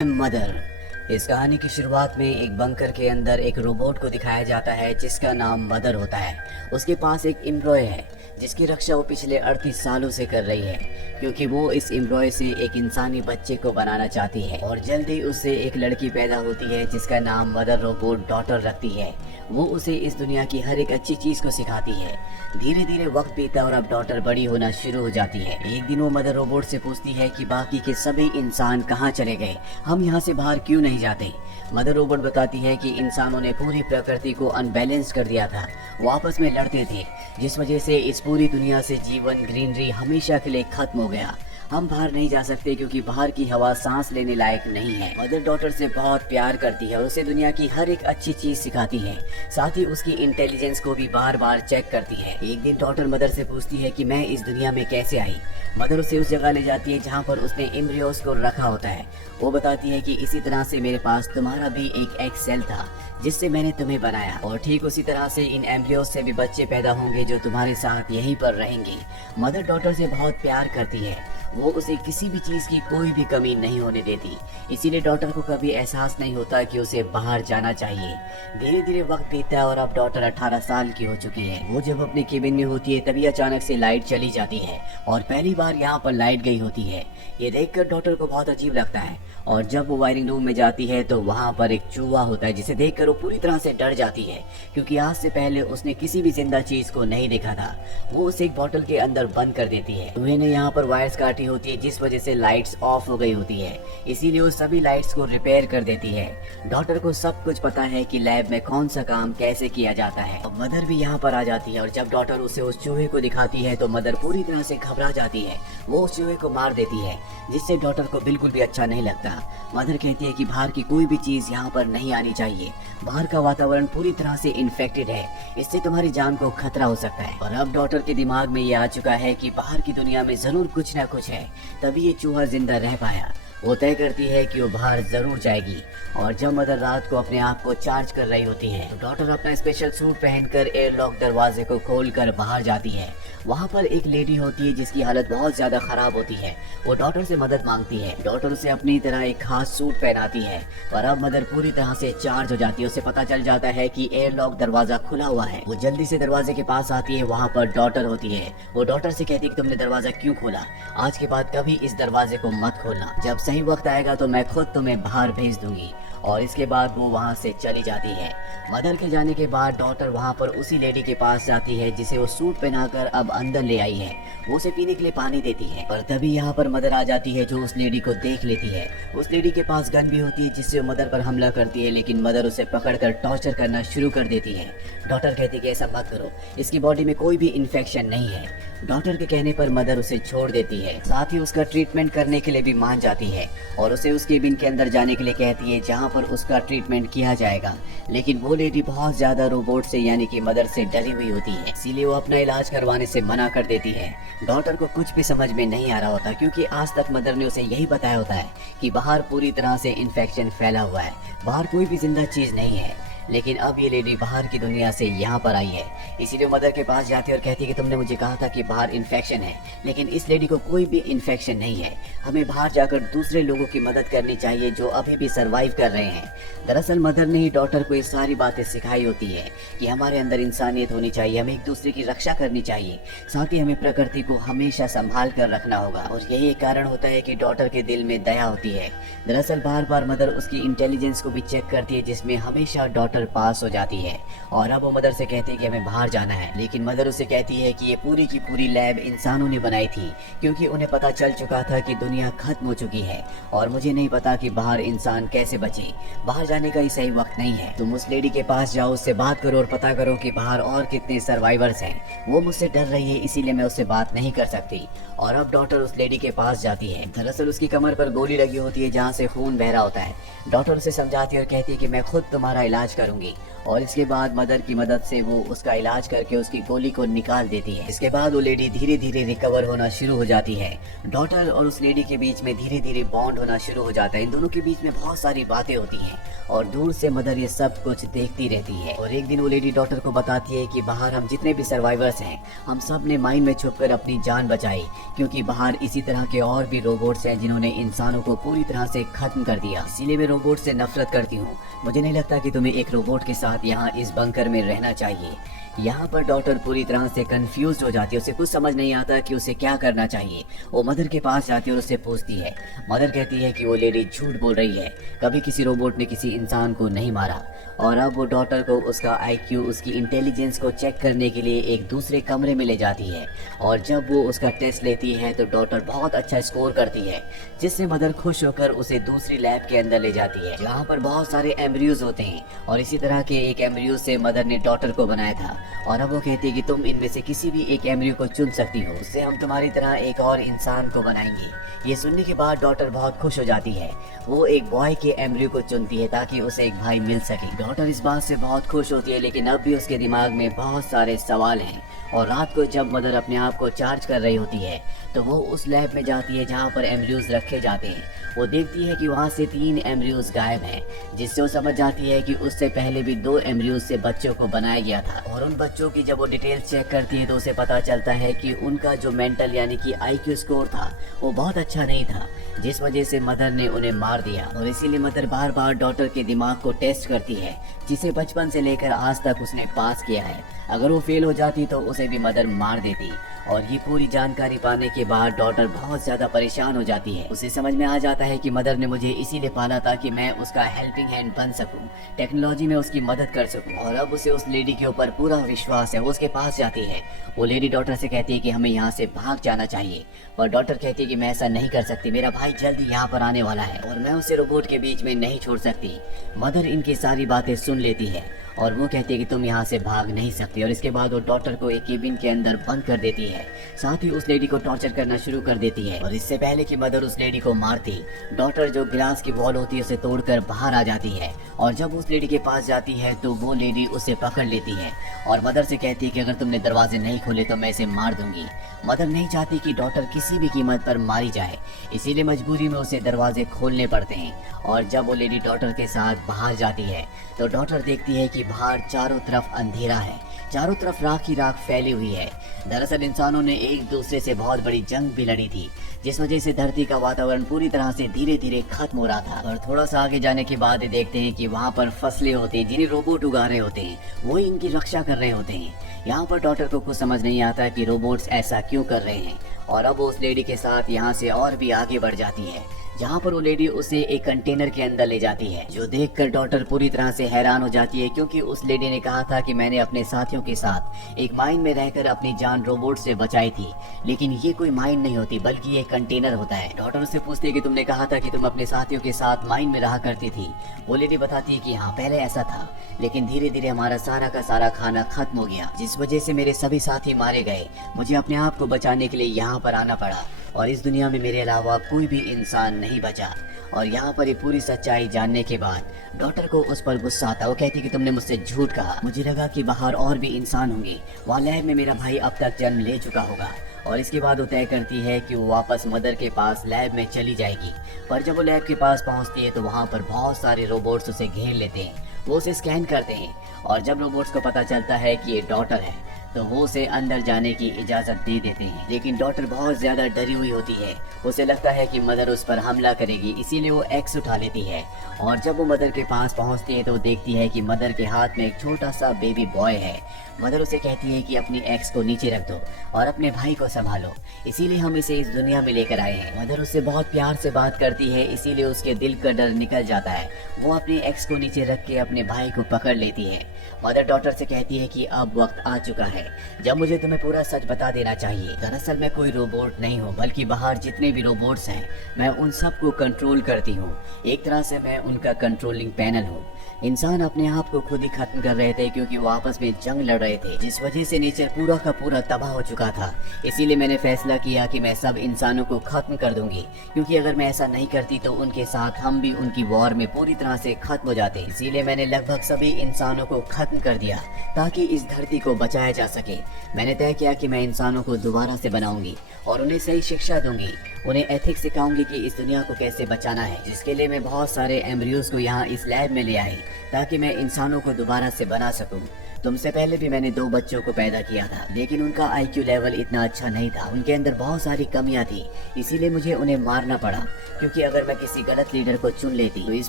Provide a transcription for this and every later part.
Mother. इस कहानी की शुरुआत में एक बंकर के अंदर एक रोबोट को दिखाया जाता है जिसका नाम मदर होता है। उसके पास एक एम्ब्रॉय है जिसकी रक्षा वो पिछले 38 सालों से कर रही है, क्योंकि वो इस एम्ब्रॉय से एक इंसानी बच्चे को बनाना चाहती है। और जल्दी उससे एक लड़की पैदा होती है जिसका नाम मदर रोबोट डॉटर रखती है। वो उसे इस दुनिया की हर एक अच्छी चीज को सिखाती है। धीरे धीरे वक्त बीता और अब डॉटर बड़ी होना शुरू हो जाती है। एक दिन वो मदर रोबोट से पूछती है कि बाकी के सभी इंसान कहाँ चले गए, हम यहाँ से बाहर क्यों नहीं जाते। मदर रोबोट बताती है कि इंसानों ने पूरी प्रकृति को अनबैलेंस कर दिया था, वो आपस में लड़ते थे, जिस वजह से इस पूरी दुनिया से जीवन ग्रीनरी हमेशा के लिए खत्म हो गया। हम बाहर नहीं जा सकते क्योंकि बाहर की हवा सांस लेने लायक नहीं है। मदर डॉटर से बहुत प्यार करती है और उसे दुनिया की हर एक अच्छी चीज सिखाती है, साथ ही उसकी इंटेलिजेंस को भी बार बार चेक करती है। एक दिन डॉटर मदर से पूछती है कि मैं इस दुनिया में कैसे आई। मदर उसे उस जगह ले जाती है जहाँ पर उसने एम्ब्रियोस को रखा होता है। वो बताती है कि इसी तरह से मेरे पास तुम्हारा भी एक एग सेल था जिससे मैंने तुम्हें बनाया, और ठीक उसी तरह से इन एम्ब्रियोस से भी बच्चे पैदा होंगे जो तुम्हारे साथ यहीं पर रहेंगे। मदर डॉटर से बहुत प्यार करती है, वो उसे किसी भी चीज की कोई भी कमी नहीं होने देती। इसीलिए डॉटर को कभी एहसास नहीं होता कि उसे बाहर जाना चाहिए। धीरे धीरे वक्त बीतता है और अब डॉटर 18 साल की हो चुकी है। वो जब अपने केबिन में होती है तभी अचानक से लाइट चली जाती है और पहली बार यहाँ पर लाइट गई होती है। ये देखकर डॉटर को बहुत अजीब लगता है और जब वो वायरिंग रूम में जाती है तो वहाँ पर एक चूहा होता है जिसे देखकर वो पूरी तरह से डर जाती है, क्योंकि आज से पहले उसने किसी भी जिंदा चीज को नहीं देखा था। वो उसे एक बोतल के अंदर बंद कर देती है। चूहे ने यहाँ पर वायर्स काटी होती है जिस वजह से लाइट्स ऑफ हो गई होती है, इसीलिए वो सभी लाइट्स को रिपेयर कर देती है। डॉटर को सब कुछ पता है कि लैब में कौन सा काम कैसे किया जाता है। अब मदर भी यहाँ पर आ जाती है और जब डॉटर उसे उस चूहे को दिखाती है तो मदर पूरी तरह से घबरा जाती है। वो उस चूहे को मार देती है जिससे डॉटर को बिल्कुल भी अच्छा नहीं लगता। मदर कहती है कि बाहर की कोई भी चीज यहाँ पर नहीं आनी चाहिए, बाहर का वातावरण पूरी तरह से इन्फेक्टेड है, इससे तुम्हारी जान को खतरा हो सकता है। और अब डॉटर के दिमाग में ये आ चुका है कि बाहर की दुनिया में जरूर कुछ ना कुछ है, तभी ये चूहा जिंदा रह पाया। वो तय करती है कि वो बाहर जरूर जाएगी। और जब मदर रात को अपने आप को चार्ज कर रही होती है तो डॉटर अपना स्पेशल सूट पहनकर एयरलॉक दरवाजे को खोलकर बाहर जाती है। वहाँ पर एक लेडी होती है जिसकी हालत बहुत ज्यादा खराब होती है। वो डॉटर से मदद मांगती है। डॉटर उसे अपनी तरह एक खास सूट पहनाती है और अब मदर पूरी तरह से चार्ज हो जाती है। उसे पता चल जाता है कि एयरलॉक दरवाजा खुला हुआ है। वो जल्दी से दरवाजे के पास आती है, वहाँ पर डॉटर होती है। वो डॉटर से कहती है कि तुमने दरवाजा क्यों खोला, आज के बाद कभी इस दरवाजे को मत खोलना, जब सही वक्त आएगा तो मैं खुद तुम्हें बाहर भेज दूंगी। और इसके बाद वो वहाँ से चली जाती है। मदर के जाने के बाद डॉटर वहाँ पर उसी लेडी के पास जाती है जिसे वो सूट पहनाकर अब अंदर ले आई है। वो उसे पीने के लिए पानी देती है, पर तभी यहाँ पर मदर आ जाती है जो उस लेडी को देख लेती है। उस लेडी के पास गन भी होती है जिससे वो मदर पर हमला करती है, लेकिन मदर उसे पकड़कर टॉर्चर करना शुरू कर देती है। डॉटर कहती है कि ऐसा मत करो, इसकी बॉडी में कोई भी इन्फेक्शन नहीं है। डॉक्टर के कहने पर मदर उसे छोड़ देती है, साथ ही उसका ट्रीटमेंट करने के लिए भी मान जाती है और उसे उस केबिन के अंदर जाने के लिए कहती है जहाँ पर उसका ट्रीटमेंट किया जाएगा। लेकिन वो लेडी बहुत ज्यादा रोबोट से यानी कि मदर से डरी हुई होती है, इसीलिए वो अपना इलाज करवाने से मना कर देती है। डॉक्टर को कुछ भी समझ में नहीं आ रहा होता, क्योंकि आज तक मदर ने उसे यही बताया होता है कि बाहर पूरी तरह से इन्फेक्शन फैला हुआ है, बाहर कोई भी जिंदा चीज नहीं है। लेकिन अब ये लेडी बाहर की दुनिया से यहाँ पर आई है, इसीलिए मदर के पास जाती है और कहती है कि तुमने मुझे कहा था कि बाहर इन्फेक्शन है, लेकिन इस लेडी को कोई भी इन्फेक्शन नहीं है। हमें बाहर जाकर दूसरे लोगों की मदद करनी चाहिए जो अभी भी सरवाइव कर रहे हैं। दरअसल मदर ने ही डॉटर को ये सारी बातें सिखाई होती है कि हमारे अंदर इंसानियत होनी चाहिए, हमें एक दूसरे की रक्षा करनी चाहिए, साथ ही हमें प्रकृति को हमेशा संभाल कर रखना होगा। और यही एक कारण होता है कि डॉटर के दिल में दया होती है। दरअसल बार बार मदर उसकी इंटेलिजेंस को भी चेक करती है, जिसमें हमेशा डॉटर पास हो जाती है। और अब वो मदर से कहती है कि हमें बाहर जाना है, लेकिन मदर उसे कहती है कि ये पूरी की पूरी लैब इंसानों ने बनाई थी, क्योंकि उन्हें पता चल चुका था कि दुनिया खत्म हो चुकी है और मुझे नहीं पता कि बाहर इंसान कैसे बचे। बाहर जाने का ही सही वक्त नहीं है। तुम उस लेडी के पास जाओ, उससे बात करो और पता करो कि बाहर और कितने सर्वाइवर्स हैं। वो मुझसे डर रही है, इसीलिए मैं उससे बात नहीं कर सकती। और अब डॉक्टर उस लेडी के पास जाती है। दरअसल उसकी कमर पर गोली लगी होती है जहाँ से खून बह रहा होता है। डॉक्टर उसे समझाती है और कहती है कि मैं खुद तुम्हारा इलाज करूंगी और इसके बाद मदर की मदद से वो उसका इलाज करके उसकी गोली को निकाल देती है। इसके बाद वो लेडी धीरे धीरे रिकवर होना शुरू हो जाती है। डॉटर और उस लेडी के बीच में धीरे धीरे बॉन्ड होना शुरू हो जाता है। इन दोनों के बीच में बहुत सारी बातें होती हैं और दूर से मदर ये सब कुछ देखती रहती है। और एक दिन वो लेडी डॉटर को बताती है कि बाहर हम जितने भी सर्वाइवर्स हैं, हम सब ने माइन में छुपकर अपनी जान बचाई, क्योंकि बाहर इसी तरह के और भी रोबोट्स हैं जिन्होंने इंसानों को पूरी तरह से खत्म कर दिया। इसीलिए मैं रोबोट से नफरत करती हूँ। मुझे नहीं लगता कि तुम्हें एक रोबोट के साथ यहाँ इस बंकर में रहना चाहिए। यहाँ पर डॉटर पूरी तरह से कंफ्यूज हो जाती है। उसे कुछ समझ नहीं आता कि उसे क्या करना चाहिए। वो मदर के पास जाती है और उससे पूछती है। मदर कहती है कि वो लेडी झूठ बोल रही है, कभी किसी रोबोट ने किसी इंसान को नहीं मारा। और अब वो डॉटर को उसका आईक्यू, उसकी इंटेलिजेंस को चेक करने के लिए एक दूसरे कमरे में ले जाती है। और जब वो उसका टेस्ट लेती है तो डॉटर बहुत अच्छा स्कोर करती है, जिससे मदर खुश होकर उसे दूसरी लैब के अंदर ले जाती है, जहाँ पर बहुत सारे एम्ब्रियोज होते हैं। और इसी तरह के एक एम्ब्रियो से मदर ने डॉटर को बनाया था। और अब वो कहती है कि तुम इनमें से किसी भी एक एम्ब्रियो को चुन सकती हो, उससे हम तुम्हारी तरह एक और इंसान को बनाएंगे। ये सुनने के बाद डॉटर बहुत खुश हो जाती है। वो एक बॉय के एम्ब्रियो को चुनती है ताकि उसे एक भाई मिल सके। डॉटर इस बात से बहुत खुश होती है, लेकिन अब भी उसके दिमाग में बहुत सारे सवाल हैं। और रात को जब मदर अपने आप को चार्ज कर रही होती है तो वो उस लैब में जाती है जहाँ पर एम्ब्रियोज रखे जाते हैं। वो देखती है कि वहाँ से 3 एम्ब्रियोज गायब हैं, जिससे वो समझ जाती है कि उससे पहले भी 2 एम्ब्रियोज से बच्चों को बनाया गया था। और उन बच्चों की जब वो डिटेल्स चेक करती है तो उसे पता चलता है कि उनका जो मेंटल यानी कि आईक्यू स्कोर था वो बहुत अच्छा नहीं था, जिस वजह से मदर ने उन्हें मार दिया। और इसीलिए मदर बार बार डॉटर के दिमाग को टेस्ट करती है, जिसे बचपन से लेकर आज तक उसने पास किया है। अगर वो फेल हो जाती तो उसे भी मदर मार देती। और ये पूरी जानकारी पाने के बाद डॉटर बहुत ज्यादा परेशान हो जाती है। उसे समझ में आ जाता है कि मदर ने मुझे इसीलिए पाला था कि मैं उसका हेल्पिंग हैंड बन सकूं, टेक्नोलॉजी में उसकी मदद कर सकूं। और अब उसे उस लेडी के ऊपर पूरा विश्वास है। वो उसके पास जाती है। वो लेडी डॉटर से कहती है कि हमें यहाँ से भाग जाना चाहिए, पर डॉटर कहती है कि मैं ऐसा नहीं कर सकती, मेरा भाई जल्दी यहाँ पर आने वाला है और मैं उसे रोबोट के बीच में नहीं छोड़ सकती। मदर इनकी सारी बातें सुन लेती है और वो कहती है कि तुम यहाँ से भाग नहीं सकती। और इसके बाद वो डॉटर को एक केबिन के अंदर बंद कर देती है, साथ ही उस लेडी को टॉर्चर करना शुरू कर देती है। और इससे पहले कि मदर उस लेडी को मारती, डॉटर जो गिलास की वॉल होती है उसे तोड़कर बाहर आ जाती है। और जब उस लेडी के पास जाती है तो वो लेडी उसे पकड़ लेती है और मदर से कहती है कि अगर तुमने दरवाजे नहीं खोले तो मैं इसे मार दूंगी। मदर नहीं चाहती कि डॉटर किसी भी कीमत पर मारी जाए, इसीलिए मजबूरी में उसे दरवाजे खोलने पड़ते हैं। और जब वो लेडी डॉटर के साथ बाहर जाती है तो डॉटर देखती है कि बाहर चारों तरफ अंधेरा है, चारों तरफ राख ही राख फैली हुई है। दरअसल इंसानों ने एक दूसरे से बहुत बड़ी जंग भी लड़ी थी, जिस वजह से धरती का वातावरण पूरी तरह से धीरे धीरे खत्म हो रहा था। और थोड़ा सा आगे जाने के बाद देखते हैं कि वहाँ पर फसलें होती हैं जिन्हें रोबोट उगा रहे होते हैं, वही इनकी रक्षा कर रहे होते हैं। यहाँ पर डॉटर को कुछ समझ नहीं आता कि रोबोट्स ऐसा क्यों कर रहे हैं। और अब वो उस लेडी के साथ यहाँ से और भी आगे बढ़ जाती है, जहाँ पर वो लेडी उसे एक कंटेनर के अंदर ले जाती है, जो देखकर डॉटर पूरी तरह से हैरान हो जाती है, क्योंकि उस लेडी ने कहा था कि मैंने अपने साथियों के साथ एक माइन में रहकर अपनी जान रोबोट से बचाई थी, लेकिन ये कोई माइन नहीं होती बल्कि ये कंटेनर होता है। डॉटर उससे पूछती है कि तुमने कहा था कि तुम अपने साथियों के साथ माइन में रहा करती थी। वो लेडी बताती है कि हाँ पहले ऐसा था, लेकिन धीरे धीरे हमारा सारा का सारा खाना खत्म हो गया, जिस वजह से मेरे सभी साथी मारे गए। मुझे अपने आप को बचाने के लिए यहाँ पर आना पड़ा और इस दुनिया में मेरे अलावा कोई भी इंसान नहीं बचा। और यहाँ पर ये पूरी सच्चाई जानने के बाद डॉटर को उस पर गुस्सा आता है। वो कहती कि तुमने मुझसे झूठ कहा, मुझे लगा कि बाहर और भी इंसान होंगे, वहाँ लैब में मेरा भाई अब तक जन्म ले चुका होगा। और इसके बाद वो तय करती है कि वो वापस मदर के पास लैब में चली जाएगी। पर जब वो लैब के पास पहुँचती है तो वहाँ पर बहुत सारे रोबोट्स उसे घेर लेते हैं। वो उसे स्कैन करते हैं और जब रोबोट्स को पता चलता है कि ये डॉटर है तो वो उसे अंदर जाने की इजाजत दे देते हैं। लेकिन डॉटर बहुत ज्यादा डरी हुई होती है, उसे लगता है कि मदर उस पर हमला करेगी, इसीलिए वो एक्स उठा लेती है। और जब वो मदर के पास पहुंचती है तो देखती है कि मदर के हाथ में एक छोटा सा बेबी बॉय है। मदर उसे कहती है कि अपनी एक्स को नीचे रख दो और अपने भाई को संभालो, इसीलिए हम इसे इस दुनिया में लेकर आए हैं। मदर उससे बहुत प्यार से बात करती है, इसीलिए उसके दिल का डर निकल जाता है। वो अपनी एक्स को नीचे रख के अपने भाई को पकड़ लेती है। मदर डॉटर से कहती है कि अब वक्त आ चुका है, जब मुझे तुम्हें पूरा सच बता देना चाहिए। दरअसल मैं कोई रोबोट नहीं हूँ, बल्कि बाहर जितने भी रोबोट्स हैं मैं उन सबको कंट्रोल करती हूँ। एक तरह से मैं उनका कंट्रोलिंग पैनल हूँ। इंसान अपने आप को खुद ही खत्म कर रहे थे क्योंकि वो आपस में जंग लड़ रहे थे, जिस वजह से नेचर पूरा का पूरा तबाह हो चुका था। इसीलिए मैंने फैसला किया कि मैं सब इंसानों को खत्म कर दूंगी, क्योंकि अगर मैं ऐसा नहीं करती तो उनके साथ हम भी उनकी वॉर में पूरी तरह से खत्म हो जाते। इसीलिए मैंने लगभग सभी इंसानों को खत्म कर दिया ताकि इस धरती को बचाया जा सके। मैंने तय किया कि मैं इंसानों को दोबारा से बनाऊंगी और उन्हें सही शिक्षा दूंगी, उन्हें एथिक्स सिखाऊंगी कि इस दुनिया को कैसे बचाना है, जिसके लिए मैं बहुत सारे एम्ब्रियोज को यहाँ इस लैब में ले आई ताकि मैं इंसानों को दोबारा से बना सकूं। तुमसे पहले भी मैंने 2 बच्चों को पैदा किया था, लेकिन उनका आईक्यू लेवल इतना अच्छा नहीं था, उनके अंदर बहुत सारी कमियां थी। इसीलिए मुझे उन्हें मारना पड़ा, क्योंकि अगर मैं किसी गलत लीडर को चुन लेती तो इस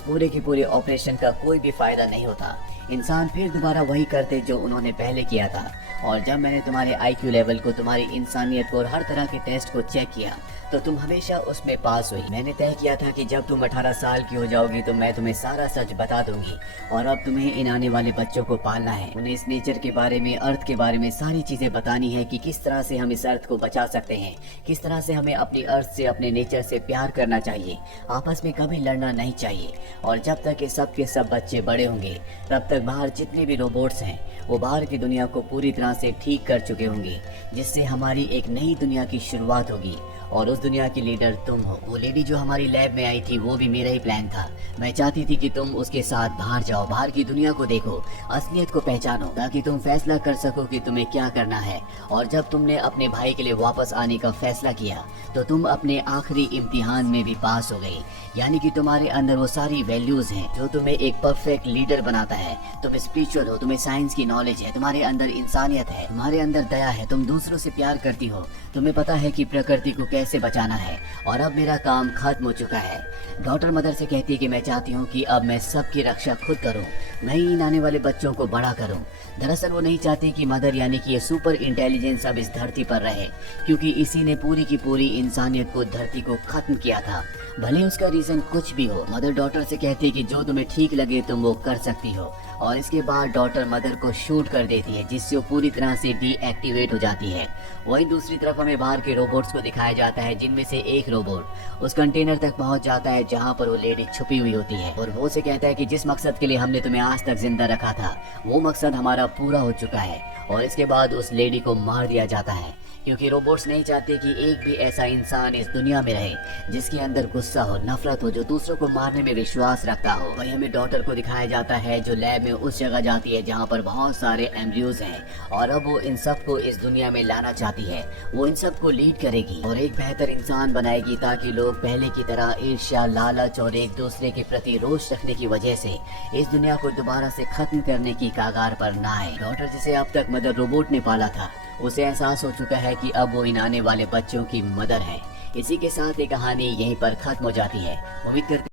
पूरे की पूरे ऑपरेशन का कोई भी फायदा नहीं होता। इंसान फिर दोबारा वही करते जो उन्होंने पहले किया था। और जब मैंने तुम्हारे आईक्यू लेवल को, तुम्हारी इंसानियत को और हर तरह के टेस्ट को चेक किया तो तुम हमेशा उसमें पास हुई। मैंने तय किया था कि जब तुम 18 साल की हो जाओगी तो मैं तुम्हें सारा सच बता दूंगी। और अब तुम्हें इन आने वाले बच्चों को पालना है, उन्हें इस नेचर के बारे में, अर्थ के बारे में सारी चीजें बतानी है कि किस तरह से हम इस अर्थ को बचा सकते हैं, किस तरह से हमें अपनी अर्थ से, अपने नेचर से प्यार करना चाहिए, आपस में कभी लड़ना नहीं चाहिए। और जब तक ये सब के सब बच्चे बड़े होंगे तब तक बाहर जितने भी रोबोट्स हैं वो बाहर की दुनिया को पूरी तरह से ठीक कर चुके होंगे, जिससे हमारी एक नई दुनिया की शुरुआत होगी। और उस दुनिया की लीडर तुम हो। वो लेडी जो हमारी लैब में आई थी वो भी मेरा ही प्लान था। मैं चाहती थी कि तुम उसके साथ बाहर जाओ, बाहर की दुनिया को देखो, असलियत को पहचानो, ताकि तुम फैसला कर सको कि तुम्हें क्या करना है। और जब तुमने अपने भाई के लिए वापस आने का फैसला किया तो तुम अपने आखिरी इम्तिहान में भी पास हो गई। यानी कि तुम्हारे अंदर वो सारी वैल्यूज हैं जो तुम्हें एक परफेक्ट लीडर बनाता है। तुम स्पिरिचुअल हो, तुम्हें साइंस की नॉलेज है, तुम्हारे अंदर इंसानियत है, तुम्हारे अंदर दया है, तुम दूसरों से प्यार करती हो, तुम्हें पता है कि प्रकृति को कैसे बचाना है। और अब मेरा काम खत्म हो चुका है। डॉटर मदर से कहती है कि मैं चाहती हूँ कि अब मैं सबकी रक्षा खुद करूँ, मैं ही इन आने वाले बच्चों को बड़ा करूँ। दरअसल वो नहीं चाहती कि मदर यानी कि ये सुपर इंटेलिजेंस अब इस धरती पर रहे, क्योंकि इसी ने पूरी की पूरी इंसानियत को, धरती को खत्म किया था। भले उसका रीजन कुछ भी हो। मदर डॉटर से कहती है कि जो तुम्हें ठीक लगे तुम वो कर सकती हो। और इसके बाद डॉटर मदर को शूट कर देती है, जिससे वो पूरी तरह से डीएक्टिवेट हो जाती है। वहीं दूसरी तरफ हमें बाहर के रोबोट्स को दिखाया जाता है, जिनमें से एक रोबोट उस कंटेनर तक पहुंच जाता है जहां पर वो लेडी छुपी हुई होती है, और वो उसे कहता है कि जिस मकसद के लिए हमने तुम्हें आज तक जिंदा रखा था वो मकसद हमारा पूरा हो चुका है। और इसके बाद उस लेडी को मार दिया जाता है, क्योंकि रोबोट्स नहीं चाहते कि एक भी ऐसा इंसान इस दुनिया में रहे जिसके अंदर गुस्सा हो, नफरत हो, जो दूसरों को मारने में विश्वास रखता हो। वहीं हमें डॉटर को दिखाया जाता है जो लैब में उस जगह जाती है जहां पर बहुत सारे एम्ब्रियोज हैं, और अब वो इन सबको इस दुनिया में लाना चाहती है। वो इन सबको लीड करेगी और एक बेहतर इंसान बनाएगी, ताकि लोग पहले की तरह ईर्ष्या, लालच और एक दूसरे के प्रति रोष रखने की वजह से इस दुनिया को दोबारा से खत्म करने की कागार पर ना आए। डॉटर जिसे अब तक मदर रोबोट ने पाला था, उसे एहसास हो चुका है कि अब वो इन आने वाले बच्चों की मदर है। इसी के साथ ये कहानी यहीं पर खत्म हो जाती है। उम्मीद करते